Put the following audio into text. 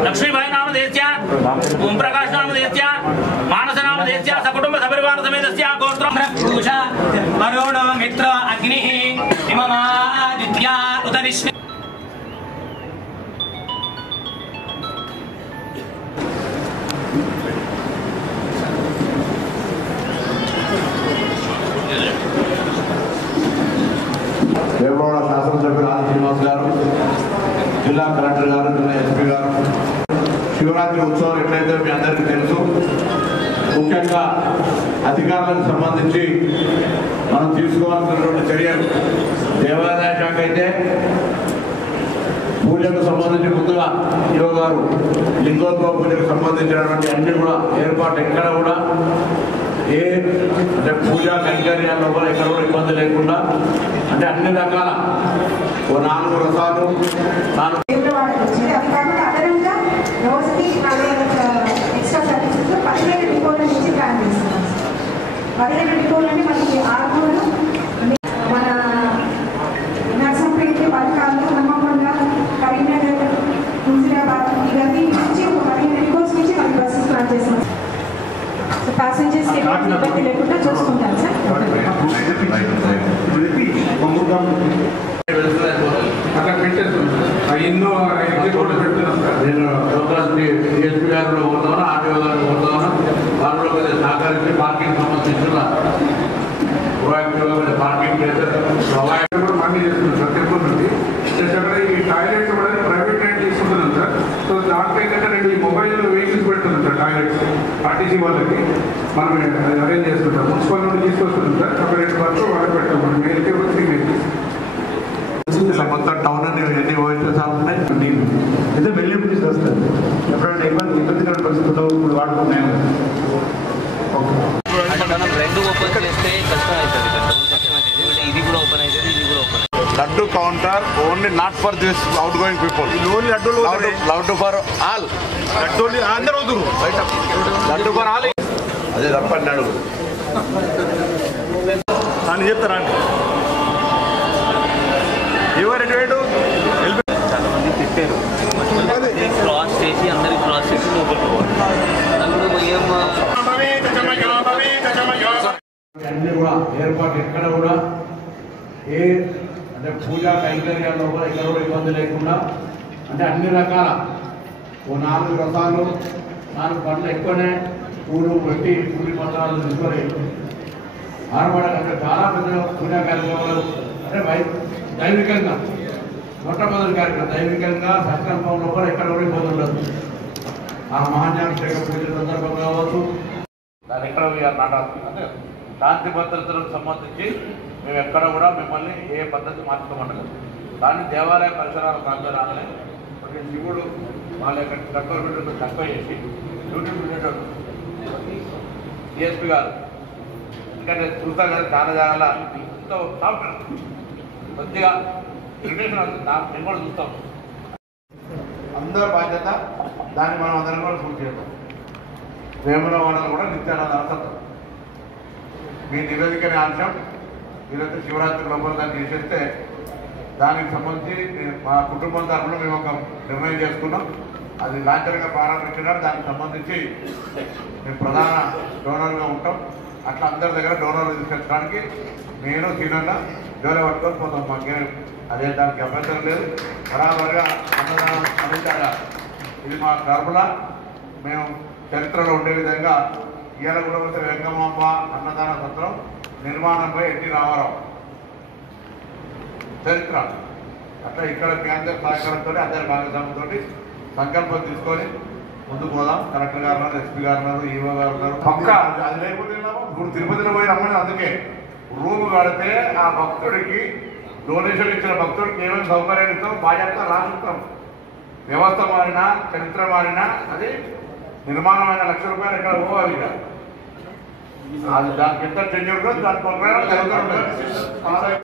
लक्ष्मीभाई नाम देस्य ओम प्रकाश नाम देस्य मानस नाम देस्य सकुटुंब सपरिवार समेत गोत्रम पूषा वरुण मित्र अग्नि हिममादित्य उत विष्णु देवगौड़ शासनसभ्युలు ఆది శ్రీనివాస్ గారు, జిల్లా కలెక్టర్ గారు, జిల్లా ఎస్పీ గారు, శివరాత్రి ఉత్సవం ఎట్లయితే మీ అందరికీ తెలుసు. ముఖ్యంగా అధికారులకు సంబంధించి మనం తీసుకోవాల్సినటువంటి చర్యలు, దేవాదాయ శాఖ అయితే పూజకు సంబంధించి ముందుగా యువ గారు లింగోద్భవ పూజకు సంబంధించినటువంటి అన్ని కూడా ఏర్పాటు ఎక్కడ కూడా ఏ అంటే పూజా కైంకర్యాల్లో కూడా ఎక్కడ కూడా ఇబ్బంది లేకుండా అంటే అన్ని రకాల 4 రసాలు 4 డిపోలని మనకి ఆర్మూరు మన నర్సంపేట పథకాలు నమ్మకొండ కరీంనగర్ హుజూరాబాద్ ఇవన్నీ నుంచి ఒక 15 డిపోస్ నుంచి మనకి బస్సు స్టార్ట్ చేస్తాం. సో ప్యాసింజర్స్కి ఎటువంటి ఇబ్బంది లేకుండా చూసుకుంటాం సార్. అక్కడ పెట్టేస్తున్నాం ఎన్నో ఎగ్జిక్యూటివ్ పెడుతున్నాం సార్. నేను డిఎస్పీ గారు పోతాను, ఆర్టీఓ గారు పోతాను, వాళ్ళు కూడా సహకరించి పార్కింగ్ సంబంధించిన పార్కింగ్ ప్రొవైడ్ కూడా మాకు చేస్తున్నాం సార్. టెంపుల్ నుండి అక్కడ ఈ టాయిలెట్స్ కూడా ప్రైవేట్ రైట్ తీసుకుంటున్నాం సార్. సో దాంట్లో ఏంటంటే 2 మొబైల్ వెహికల్స్ పెడుతున్నాం సార్. టాయిలెట్స్ ఆర్టీసీ వాళ్ళకి మనం అరేంజ్ చేస్తుంటాం. మున్సిపల్ నుండి తీసుకొస్తున్నాం సార్. సపరేట్ బస్సు వాళ్ళకి పెడతాం. మనం మేల్కే 3 వెహికల్స్ మొత్తం టౌన్ అని ఎన్ని ఓఎస్ఎస్ ఉన్నాయి అయితే వెళ్ళి వస్తుంది. ఎప్పుడైనా ఇబ్బంది పరిస్థితుల్లో వాడుకున్నాయి. Laddu counter only not for this outgoing people. Only laddu for all. Laddu only అందరూ వదురు. Laddu for all. అదే తప్పన్నాడు అని చెప్తారా అండి. చాలా మంది తిట్టారు, క్రాస్ చేసి అందరికి క్రాస్ చేసి లోపలికి అన్ని కూడా ఏర్పాటు ఎక్కడ కూడా ఏ అంటే పూజా కైంకర్యాల్లో కూడా ఎక్కడ కూడా ఇబ్బంది లేకుండా అంటే అన్ని రకాల 4 రసాలు 4 పండ్లు ఎక్కువనే పూలు పెట్టి పూడి పత్రాలు తీసుకొని ఆరబడంటే చాలా పెద్ద పూజా కార్యక్రమాలు అంటే దైవికంగా మొట్టమొదటి కార్యక్రమం దైవికంగా సంకల్పంలో కూడా ఎక్కడ కూడా ఇబ్బంది ఉండదు. ఆ మహాన్యాభిషేక పూజ సందర్భంగా కావచ్చు, దాని ఎక్కడ అంటే శాంతి భద్రతలకు సంబంధించి మేము ఎక్కడ కూడా మిమ్మల్ని ఏ పద్ధతి మార్చుకోమంటలేదు. కానీ దేవాలయ పరిసరాల ప్రాంతం రాగానే కొంచెం శివుడు వాళ్ళ యొక్క తక్కువ బిడ్డలు తక్కువ చేసి డ్యూటీ ఉండేటట్టు డిఎస్పీ గారు ఎందుకంటే చూస్తాం కదా చాలా జాగాల ఎంతో కొద్దిగా ఇరిటేషన్ అవుతుంది. మేము కూడా చూస్తాం. అందరి బాధ్యత దాన్ని మనం అందరం కూడా పూర్తి చేద్దాం. వేములవాడలు కూడా నిత్యానంద సత్తం మీ నివేదికనే అంశం. మీరైతే శివరాత్రి లోపల దాన్ని చేసేస్తే దానికి సంబంధించి మా కుటుంబం తరఫున మేము ఒక నిర్ణయం చేసుకున్నాం. అది లాంఛనంగా ప్రారంభించినారు. దానికి సంబంధించి మేము ప్రధాన డోనర్గా ఉంటాం. అట్లా అందరి దగ్గర డోనర్లు తీసుకొచ్చడానికి నేను సీనన్న డోలే పట్టుకొని పోతాం. మాకే అదే దానికి అభ్యంతరం లేదు. బరాబర్గా అన్నదానం అందించాలి. ఇది మా తరఫున మేము చరిత్రలో ఉండే విధంగా ఇవాళ కూడా పోతే వెంగమాంబ అన్నదాన సత్రం నిర్మాణంపై ఎన్టీ రామారావు చరిత్ర అట్లా ఇక్కడ కేంద్ర సహకారంతో అందరి భాగస్వామ్యంతో సంకల్పం తీసుకొని ముందుకు పోదాం. కలెక్టర్ గారు ఉన్నారు, ఎస్పీ గారు ఉన్నారు, ఈఓ గారు ఉన్నారు. పక్క అది లేకపోతే ఇప్పుడు తిరుపతిలో పోయి రమ్మని అందుకే రూమ్ కడితే ఆ భక్తుడికి డొనేషన్ ఇచ్చిన భక్తుడికి ఏమేమి సౌకర్యాలు ఇస్తాం బాధ్యత రాసిస్తాం. వ్యవస్థ మారినా చరిత్ర మారినా అది నిర్మాణమైన 1,00,000 రూపాయలు ఎక్కడ పోవాలి. అది దానికి ఎంత టెన్యూర్ దాని ప్రకారం జరుగుతూ ఉంటుంది.